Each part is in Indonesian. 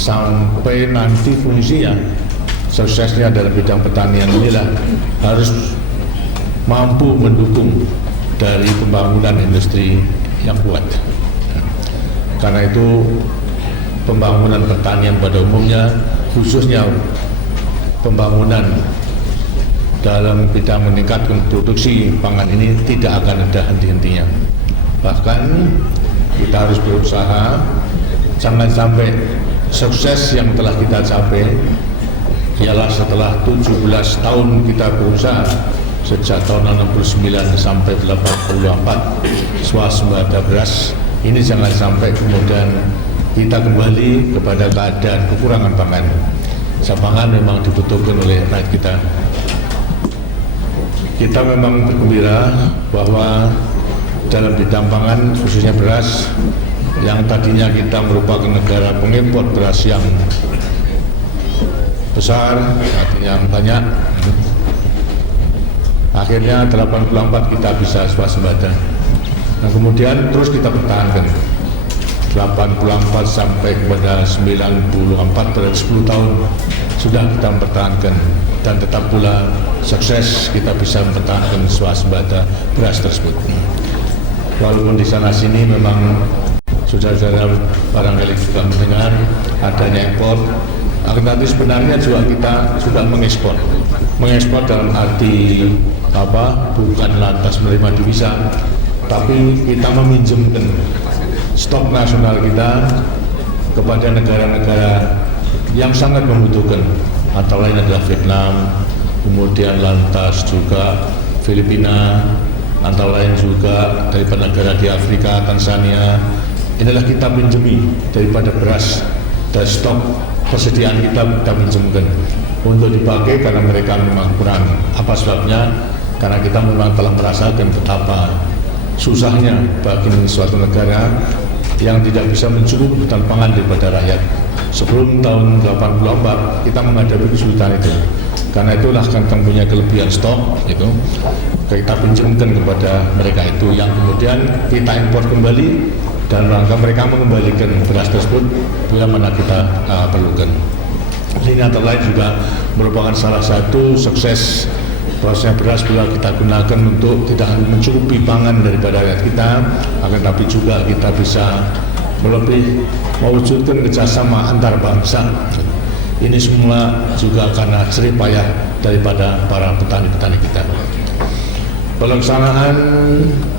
sampai nanti fungsinya suksesnya dalam bidang pertanian inilah harus mampu mendukung dari pembangunan industri yang kuat. Karena itu pembangunan pertanian pada umumnya, khususnya pembangunan dalam bidang meningkatkan produksi pangan ini tidak akan ada henti-hentinya. Bahkan kita harus berusaha jangan sampai sukses yang telah kita capai ialah setelah 17 tahun kita berusaha sejak tahun 69 sampai 84 swasembada beras ini jangan sampai kemudian kita kembali kepada keadaan kekurangan pangan. Pangan memang dibutuhkan oleh rakyat kita. Kita memang bergembira bahwa dalam bidang pangan khususnya beras yang tadinya kita merupakan negara pengimpor beras yang besar, artinya banyak, akhirnya 84 kita bisa swasembada. Nah kemudian terus kita pertahankan 84 sampai kepada 94 pada 10 tahun sudah kita mempertahankan dan tetap pula sukses kita bisa mempertahankan swasembada beras tersebut. Walaupun di sana sini memang saudara-saudara barangkali juga mendengar adanya impor, akan tetapi sebenarnya juga kita sudah mengekspor dalam arti bukan lantas menerima devisa, tapi kita meminjamkan stok nasional kita kepada negara-negara yang sangat membutuhkan, antara lain adalah Vietnam, kemudian lantas juga Filipina, antara lain juga daripada negara di Afrika, Tanzania. Inilah kita pinjami daripada beras dan stok persediaan kita pinjamkan untuk dipakai karena mereka memang kurang. Apa sebabnya? Karena kita memang telah merasakan betapa susahnya bagi suatu negara yang tidak bisa mencukupi kebutuhan pangan daripada rakyat. Sebelum tahun 84 kita menghadapi kesulitan itu. Karena itulah kan punya kelebihan stok itu kita pinjamkan kepada mereka itu yang kemudian kita impor kembali dan rangka mereka mengembalikan beras tersebut bila mana kita perlukan. Ini antara lain juga merupakan salah satu sukses bahwasanya beras bila kita gunakan untuk tidak hanya mencukupi pangan daripada rakyat kita, akan tapi juga kita bisa lebih mewujudkan kerjasama antar bangsa. Ini semua juga karena jerih payah daripada para petani-petani kita. Pelaksanaan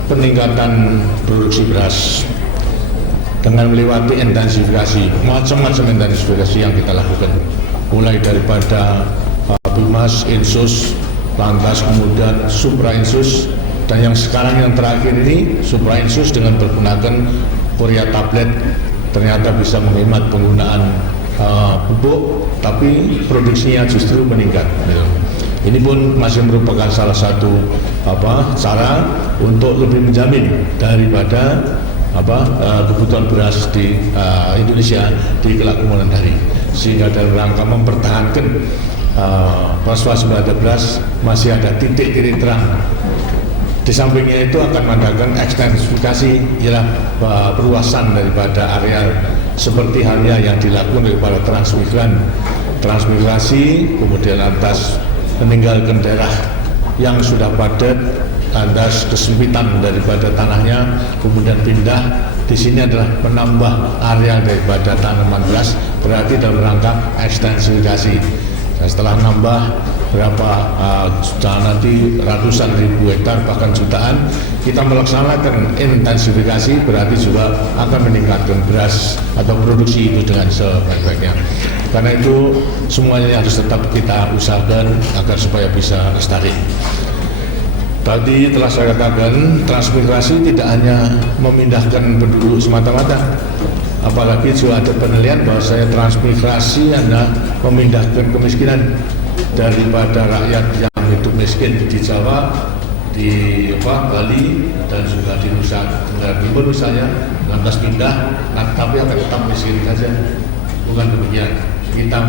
peningkatan produksi beras dengan melewati intensifikasi, macam-macam intensifikasi yang kita lakukan, mulai daripada Bimas, Insus, lantas kemudian Supra Insus, dan yang sekarang yang terakhir ini Supra Insus dengan menggunakan Korea tablet ternyata bisa menghemat penggunaan pupuk, tapi produksinya justru meningkat. Ini pun masih merupakan salah satu cara untuk lebih menjamin daripada kebutuhan beras di Indonesia di kelak kemudian hari, sehingga dalam rangka mempertahankan swasembada beras masih ada titik-titik terang. Di sampingnya itu akan mengadakan ekstensifikasi ialah perluasan daripada areal seperti halnya yang dilakukan oleh para transmigrasi, kemudian lantas meninggalkan daerah yang sudah padat, lantas kesempitan daripada tanahnya, kemudian pindah. Di sini adalah menambah area daripada tanaman beras, berarti dalam rangka ekstensifikasi. Dan setelah nambah berapa nanti ratusan ribu hektar bahkan jutaan, kita melaksanakan intensifikasi, berarti juga akan meningkatkan beras atau produksi itu dengan sebaik-baiknya. Karena itu semuanya harus tetap kita usahakan agar supaya bisa lestari. Tadi telah saya katakan, transmigrasi tidak hanya memindahkan penduduk semata-mata, apalagi juga ada penelitian bahwa transmigrasi adalah memindahkan kemiskinan daripada rakyat yang hidup miskin di Jawa, di Bali, dan juga di Nusa Tenggara Timur misalnya, lantas pindah, tapi akan tetap miskin saja. Bukan demikian. Kita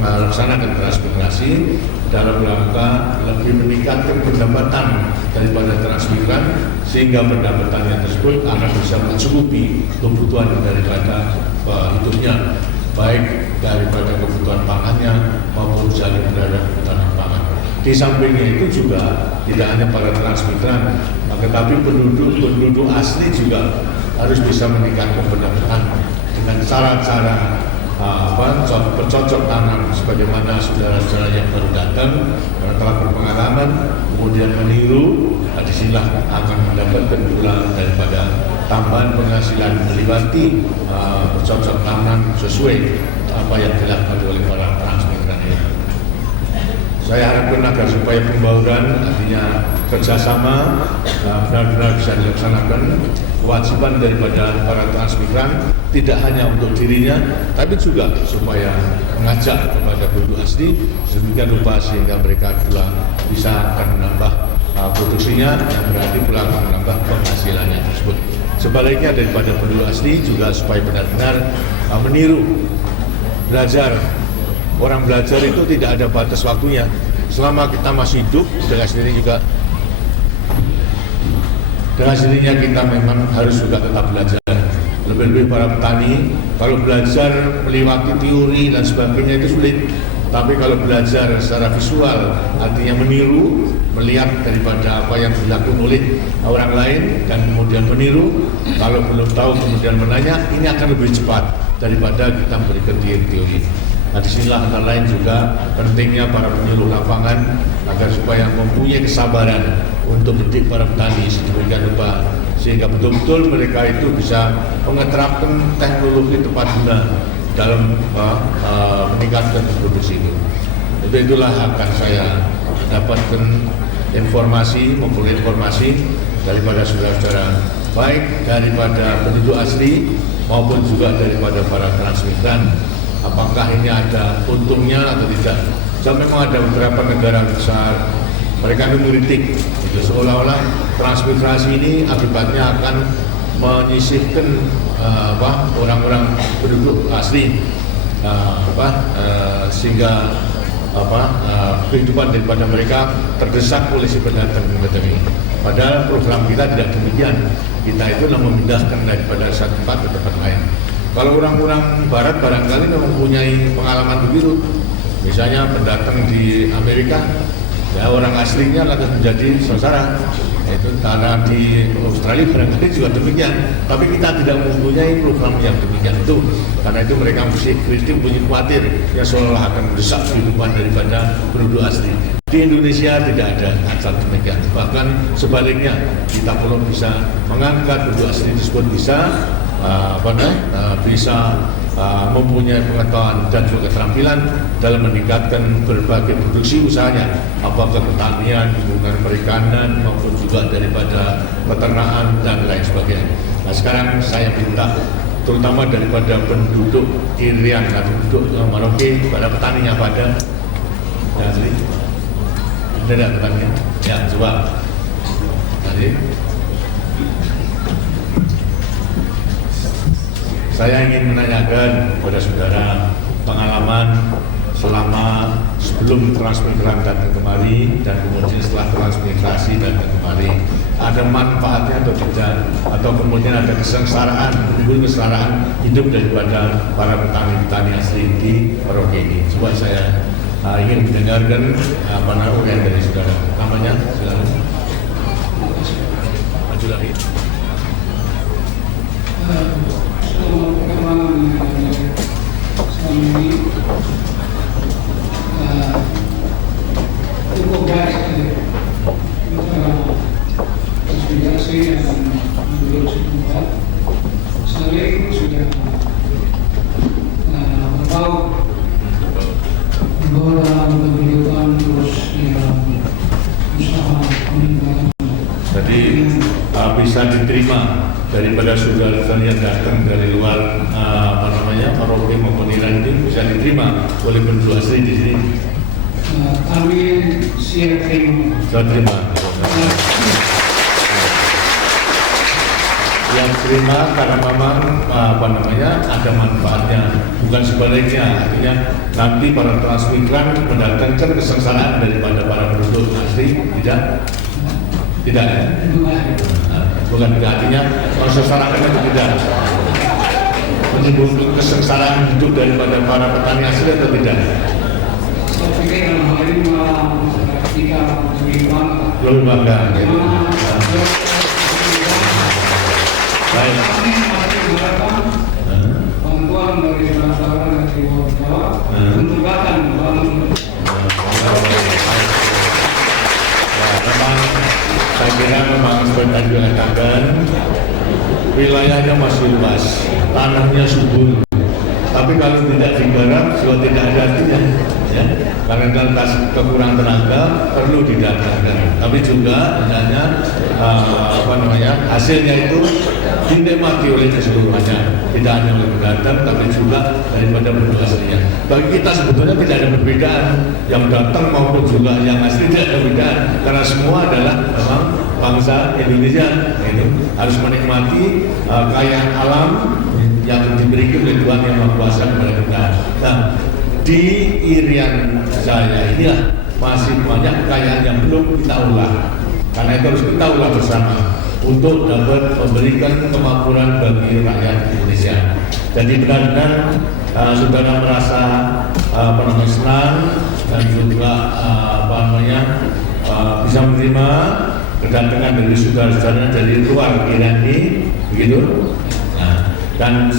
melaksanakan transmigrasi dalam rangka lebih meningkatkan pendapatan daripada transmigran, sehingga pendapatannya tersebut akan bisa mencukupi kebutuhan daripada hidupnya. baik daripada kebutuhan pangannya maupun saling terhadap kebutuhan pangan. Di sampingnya itu juga tidak hanya para transmigran, tetapi penduduk asli juga harus bisa meningkatkan pendapatan dengan cara-cara bercocok tanam, sebagaimana saudara-saudara yang baru datang karena telah berpengalaman kemudian meniru, disinilah akan mendapatkan pula daripada tambahan penghasilan melewati bercocok tanam sesuai apa yang dilakukan oleh para transmigran ini. Saya harapkan agar supaya pembauran, artinya kerjasama, benar-benar bisa dilaksanakan. Kewajiban daripada para transmigran tidak hanya untuk dirinya, tapi juga supaya mengajak kepada penduduk asli sedemikian rupa sehingga mereka pula bisa akan menambah produksinya, yang berarti pula akan menambah penghasilannya tersebut. Sebaliknya daripada penduduk asli juga supaya benar-benar meniru, belajar. Orang belajar itu tidak ada batas waktunya. Selama kita masih hidup, dengan sendirinya kita memang harus juga tetap belajar. Lebih-lebih para petani, kalau belajar melewati teori dan sebagainya itu sulit. Tapi kalau belajar secara visual, artinya meniru, melihat daripada apa yang dilakukan oleh orang lain dan kemudian meniru, kalau belum tahu kemudian menanya, ini akan lebih cepat daripada kita memberikan teori. Nah, disinilah antara lain juga pentingnya para penyuluh lapangan agar supaya mempunyai kesabaran untuk mendidik para petani sedemikian rupa sehingga betul-betul mereka itu bisa menerapkan teknologi tepat guna dalam meningkatkan produksi itu. Itulah akan saya dapatkan informasi, memperoleh informasi daripada saudara-saudara, baik daripada penduduk asli maupun juga daripada para transmigran. Apakah ini ada untungnya atau tidak? So, memang ada beberapa negara besar, mereka mengkritik, itu seolah-olah transmigrasi ini akibatnya akan menyisihkan orang-orang penduduk asli, sehingga kehidupan daripada mereka terdesak oleh si pendatang ini. Padahal program kita tidak demikian. Kita itu memindahkan daripada satu tempat ke tempat lain. Kalau orang-orang barat barangkali memang mempunyai pengalaman begitu. Misalnya pendatang di Amerika, ya orang aslinya lantas menjadi saudara. Itu karena di Australia barangkali juga demikian. Tapi kita tidak mempunyai program yang demikian itu. Karena itu mereka mesti kritik, punya khawatir yang seolah akan mendesak kehidupan daripada penduduk asli. Di Indonesia tidak ada asal demikian. Bahkan sebaliknya, kita perlu bisa mengangkat penduduk asli tersebut bisa mempunyai pengetahuan dan juga keterampilan dalam meningkatkan berbagai produksi usahanya, apakah pertanian, hubungan perikanan maupun juga daripada peternakan dan lain sebagainya. Nah, sekarang saya minta terutama daripada penduduk Irian atau penduduk Merauke pada petaninya pada dari ada petaninya ya coba tadi. Saya ingin menanyakan kepada saudara pengalaman selama sebelum transmigran datang kemari dan kemudian setelah transmigrasi datang kemari, ada manfaatnya atau tidak, atau kemudian ada kesengsaraan, timbul kesengsaraan hidup daripada para petani-petani asli di Merauke ini. Coba saya ingin mendengarkan urayan dari saudara. Namanya silakan. Maju lagi. Pengalaman selama ini cukup baik transmigrasi dan produksi tempat. Saling sudah membawa dalam kehidupan terus usaha peningkatan. Jadi bisa diterima daripada saudara-saudara yang datang dari luar Merauke maupun Iran ini bisa diterima oleh penduduk asli di sini. Kami siap terima. Yang terima karena memang ada manfaatnya, bukan sebaliknya. Artinya nanti para transmigran mendatangkan kesengsaraan daripada para penduduk asli, tidak ya? Bukan artinya mensengsarakan itu tidak. menimbulkan kesengsaraan hidup daripada para petani asli atau tidak? Saya pikir dalam hal ini malah masyarakat kita lebih bangga. Lebih bangga. Ya. Baik. Kami masih mengharapkan bantuan dari saudara-saudara dari luar Jawa untuk datang membangun. Memang saya kira memang seperti tadi dikatakan, wilayahnya masih luas, tanahnya subur. Tapi kalau tidak digarap juga tidak ada artinya, ya. Karena dalam kekurangan tenaga perlu didatangkan. Tapi juga hendaknya hasilnya itu dinikmati oleh keseluruhannya, tidak hanya oleh pendatang, tapi juga daripada penduduk aslinya. Bagi kita sebetulnya tidak ada perbedaan, yang datang maupun juga yang asli tidak ada perbedaan, karena semua adalah memang bangsa Indonesia. Itu harus menikmati kaya alam yang diberikan oleh Tuhan Yang Maha Kuasa kepada kita. Nah, di Irian Jaya inilah masih banyak kekayaan yang belum kita olah. Karena itu harus kita olah bersama untuk dapat memberikan kemakmuran bagi rakyat Indonesia. Jadi benar-benar saudara merasa senang dan juga bisa menerima kedatangan dari saudara-saudara dari luar Irian ini, begitu. Nah, dan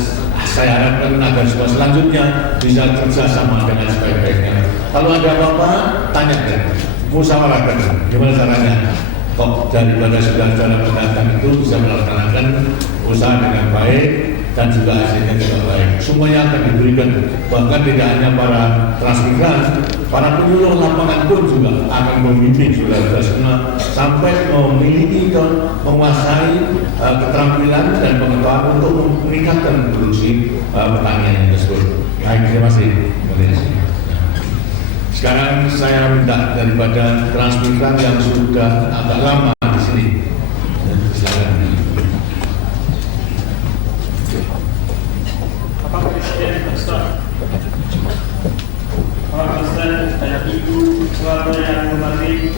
saya harapkan agar semua selanjutnya bisa kerjasama dengan sebaik-baiknya. Kalau ada apa-apa, tanyakan, musyawarahkan, gimana caranya. Kok daripada saudara-saudara pendatang itu bisa melaksanakan usaha dengan baik dan juga hasilnya juga baik. Semuanya akan diberikan, bahkan tidak hanya para transmigran, para penyuluh lapangan pun juga akan membimbing saudara-saudara semua sampai memiliki menguasai keterampilan dan pengetahuan untuk meningkatkan produksi pertanian tersebut. Baik, terima kasih. Sekarang saya minta daripada transmigran yang sudah agak lama di sini. Silakan. Bapak Presiden Pastor, Bapak Presiden dan Ibu Keluarga yang hormati,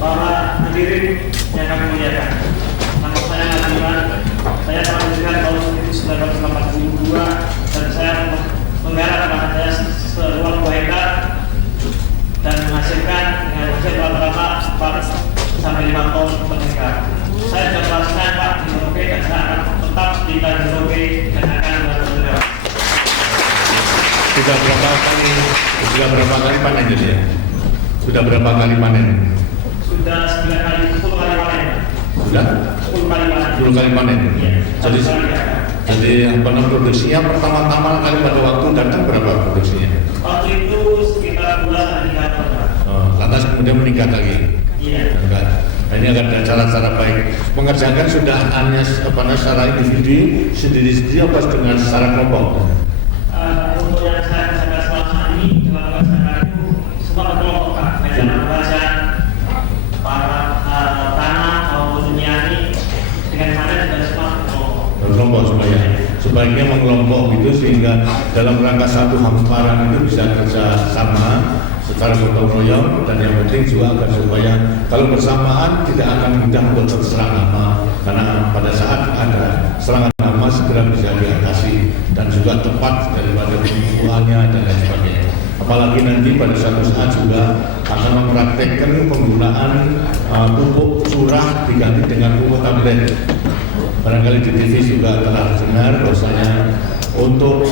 para hadirin yang kami muliakan. Nama saya Nadiman. Saya telah mendirikan tahun 1982 dan saya menggarap lahan saya seluas 2 hektar dan menghasilkan dengan hasil rata-rata 4 sampai 5 ton per hektar. Saya sudah merasakan Pak di Merauke dan saya akan tetap di Merauke dan akan bertanggung. Sudah berapa kali panen jadi ya? Sudah berapa kali panen? Sudah 10 kali panen. Sudah? 10 kali panen. 10 kali panen. Ya. Jadi produksinya pertama-tama kali pada waktu datang berapa produksinya? Waktu itu sekitar 2 sampai 3 ton. Lantas kemudian meningkat lagi. Iya. Nah, ini akan ada cara-cara baik. Mengerjakan sudah hanya secara individu sendiri-sendiri apa dengan secara kelompok? Untuk yang saya kerjakan selama ini, kalau saya itu semua kelompok Pak. Meja membaca para tanah maupun nyani dengan panen dan semua kelompok. Kelompok semuanya. Sebaiknya mengelompok gitu sehingga dalam rangka satu hamparan itu bisa kerja sama secara gotong royong, dan yang penting juga agar supaya kalau bersamaan tidak akan mudah untuk terserang hama, karena pada saat ada serangan hama segera bisa diatasi dan juga tepat daripada penyembuhannya dan lain sebagainya. Apalagi nanti pada suatu saat juga akan mempraktekkan penggunaan pupuk curah diganti dengan pupuk tablet. Barangkali di TV juga telah dengar bahwasanya untuk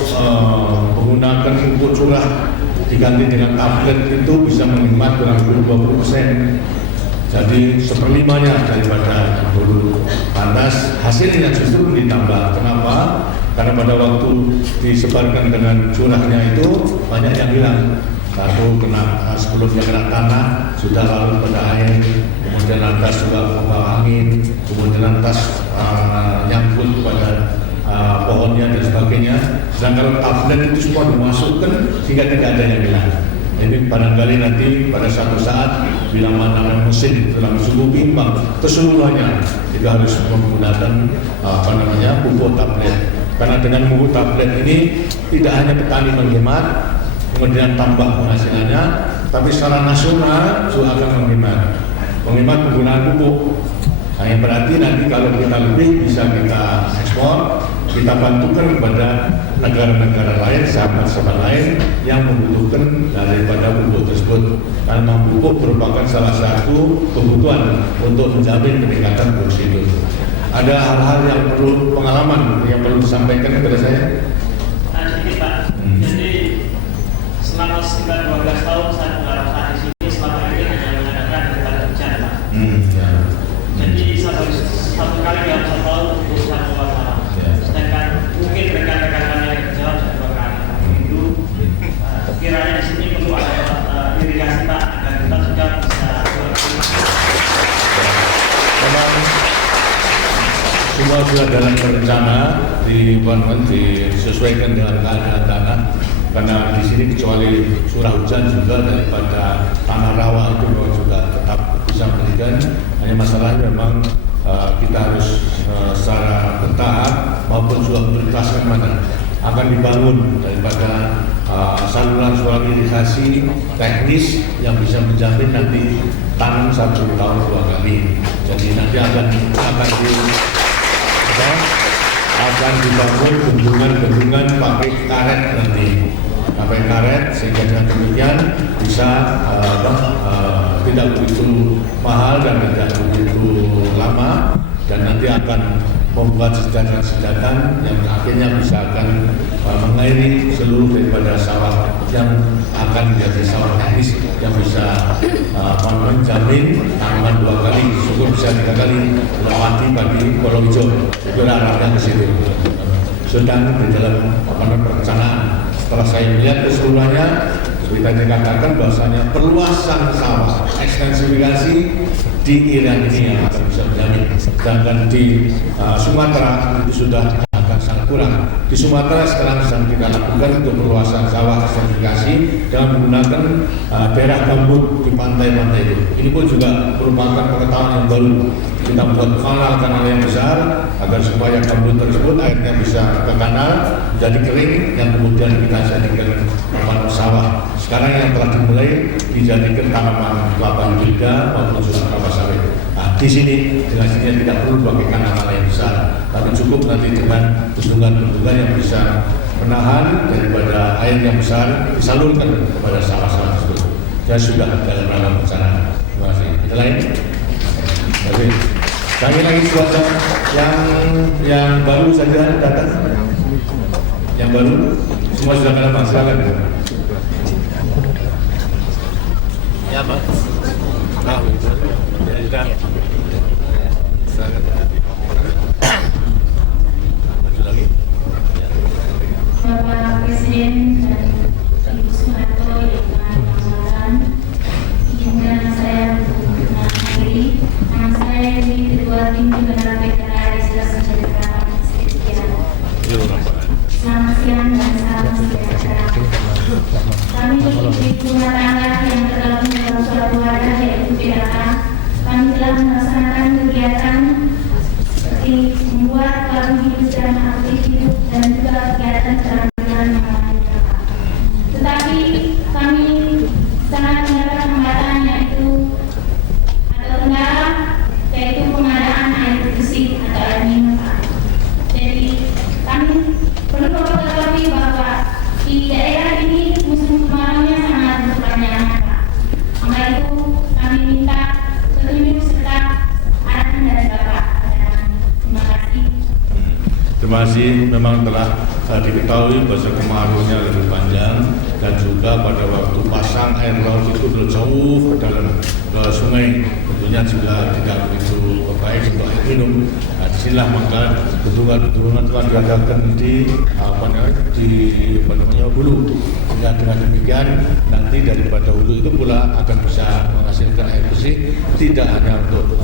menggunakan pupuk curah diganti dengan tablet itu bisa menghemat kurang lebih 20%. Jadi 1/5-nya daripada dulu. Lantas hasilnya justru ditambah. Kenapa? Karena pada waktu disebarkan dengan curahnya itu banyak yang hilang. Satu kena sebelumnya kena tanah, sudah lalu pada air, kemudian lantas juga membawa angin, kemudian lantas nyangkut pada pohonnya dan sebagainya. Sedangkan tablet itu semua dimasukkan sehingga tidak ada yang hilang. Ini barangkali nanti pada satu saat bila mana mesin dalam suhu bimbang keseluruhannya itu harus menggunakan pupuk tablet. Karena dengan pupuk tablet ini tidak hanya petani menghemat, kemudian tambah penghasilannya, tapi secara nasional juga akan menghemat penggunaan pupuk. Nah, yang berarti nanti kalau kita lebih bisa kita ekspor, kita bantukan kepada negara-negara lain, sahabat-sahabat lain yang membutuhkan daripada pupuk tersebut. Karena pupuk merupakan salah satu kebutuhan untuk menjamin peningkatan produksi itu. Ada hal-hal yang perlu pengalaman yang perlu disampaikan kepada saya. Sedikit Pak. Jadi selama sekitar 12 tahun saya berusaha di sini, selama ini hanya mengadakan daripada hujan Pak. Ya. Jadi satu kali dalam 1 tahun untuk satu masalah. Sedangkan mungkin rekan-rekan kami yang jawab sudah 2 kali. Itu kiranya di sini perlu ada irigasi Pak agar kita juga bisa. Memang semua sudah dalam rencana disesuaikan dengan keadaan tanah. Karena di sini kecuali curah hujan juga daripada tanah rawa itu juga tetap bisa memberikan. Hanya masalahnya memang kita harus secara bertahap maupun juga prioritaskan mana akan dibangun daripada saluran irigasi teknis yang bisa menjamin nanti tanam 1 tahun 2 kali. Jadi nanti akan dibangun bendungan pakai karet nanti. Pakai karet sehingga dengan demikian bisa tidak begitu mahal dan tidak begitu lama, dan nanti akan membuat sejajan-sejajan yang akhirnya bisa akan mengairi seluruh daripada sawah yang akan menjadi sawah teknis yang bisa menjamin tanaman 2 kali, syukur bisa 3 kali melewati padi kolong hijau. Itu arahnya ke situ. Sedang di dalam perencanaan. Setelah saya melihat keseluruhannya, kita dikatakan bahwasanya perluasan sawah, ekstensifikasi di Irian ini yang akan bisa menjamin. Sedangkan di Sumatera itu sudah akan sangat kurang. Di Sumatera sekarang sedang kita lakukan untuk perluasan sawah ekstensifikasi dengan menggunakan daerah gambut di pantai-pantai itu. Ini pun juga merupakan pengetahuan yang baru. Kita buat kanal-kanal yang besar agar supaya gambut tersebut akhirnya bisa ke kanal menjadi kering yang kemudian kita jadikan tanaman sawah. Sekarang yang telah dimulai dijadikan tanaman kelapa hibrida maupun juga kelapa sawit. Nah, di sini dengan sini tidak perlu pakai kanal yang besar, tapi cukup nanti dengan bendungan-bendungan yang bisa menahan daripada air yang besar disalurkan kepada sawah-sawah tersebut. Dan sudah dalam rangka perencanaan. Terima kasih. Ada lain? Terima kasih. Lagi suatu yang baru saja datang. Yang baru semua sudah kenal Pak, silakan. Ya Pak. Nah, ya sudah. Silakan. Maju lagi. Bapak Presiden dan Ibu Soeharto yang mengucapkan izinkan saya untuk mengakhiri. Nama saya di Ketua Tim Penggerak PKK Desa Sejahtera Sekian. Selamat siang dan salam sejahtera. Kami ibu rumah tangga yang tergabung dalam suatu wadah yaitu PKK, kami telah melaksanakan kegiatan seperti membuat lagu hidup dan aktif hidup dan juga kegiatan keterampilan mengenai PKK. Tetapi kami sangat mendapat hambatan yaitu pengadaan air bersih atau air minum. Jadi kami perlu ketahui bahwa di daerah ini musim kemaraunya sangat berkepanjangan. Maka itu kami minta petunjuk serta arahan dari Bapak. Terima kasih. Terima kasih. Memang telah diketahui bahwa kemaraunya lebih panjang dan juga pada waktu pasang air laut itu sudah jauh ke dalam sungai, tentunya juga tidak begitu baik untuk air minum. Nah, disinilah maka bendungan-bendungan telah diadakan di hulu. Sehingga dengan demikian nanti daripada hulu itu pula akan bisa menghasilkan air bersih, tidak hanya untuk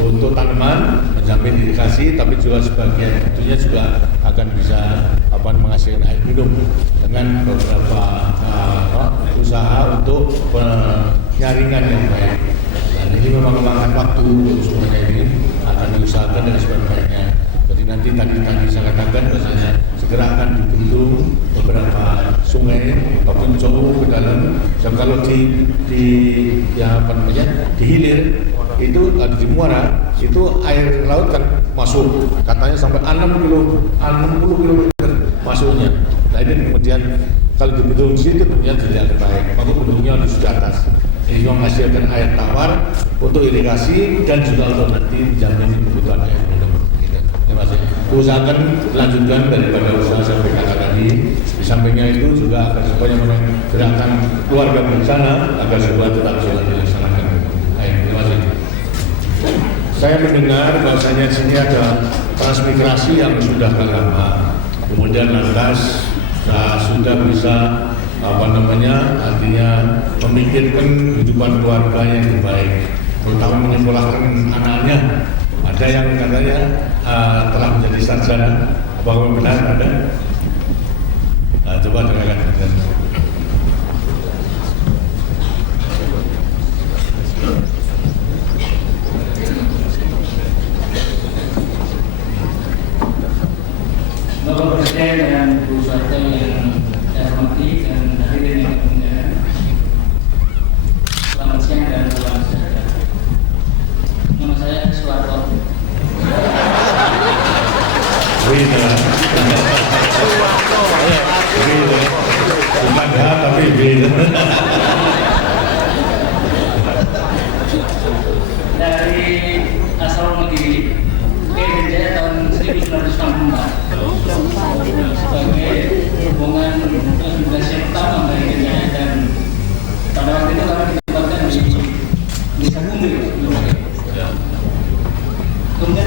untuk tanaman menjamin irigasi, tapi juga sebagian tentunya juga akan bisa menghasilkan air minum dengan beberapa usaha untuk penyaringan yang baik. Dan ini memang memakan waktu, semuanya ini akan diusahakan dengan sebaik-baiknya. Jadi nanti tadi saya katakan bahwasanya segera akan dibendung beberapa sungai ataupun jauh ke dalam. Dan kalau di hilir itu di Muara itu air laut kan masuk katanya sampai 60 kilometer masuknya. Nah ini kemudian kalau di bendung situ kemudian tidak baik, maka bendungnya harus di atas. Ini menghasilkan air tawar untuk irigasi dan juga untuk nanti menjamin kebutuhan air minum. Terima kasih. Usahakan lanjutkan daripada usaha saya katakan tadi. Di sampingnya itu juga akan supaya gerakan keluarga berencana agar sebuah tetap bisa dilaksanakan. Baik, terima kasih. Saya mendengar bahwasanya di sini ada transmigrasi yang sudah lama, kemudian lantas sudah bisa artinya memikirkan kehidupan keluarga yang lebih baik, terutama menyekolahkan anaknya. Ada yang katanya telah menjadi sarjana, apakah benar ada? Coba dengarkan. Bapak Presiden dan Bu Soeharto yang saya hormati dan hadirin yang berkenan. Selamat siang dan salam sejahtera. Nama saya Soeharto. Bukan ya, tapi beda. Dari asal Negeri, Jaya tahun 1964. Sebagai hubungan transmigrasi yang pertama dari Jaya, dan pada waktu itu kami ditempatkan di Desa Bumbu. Kemudian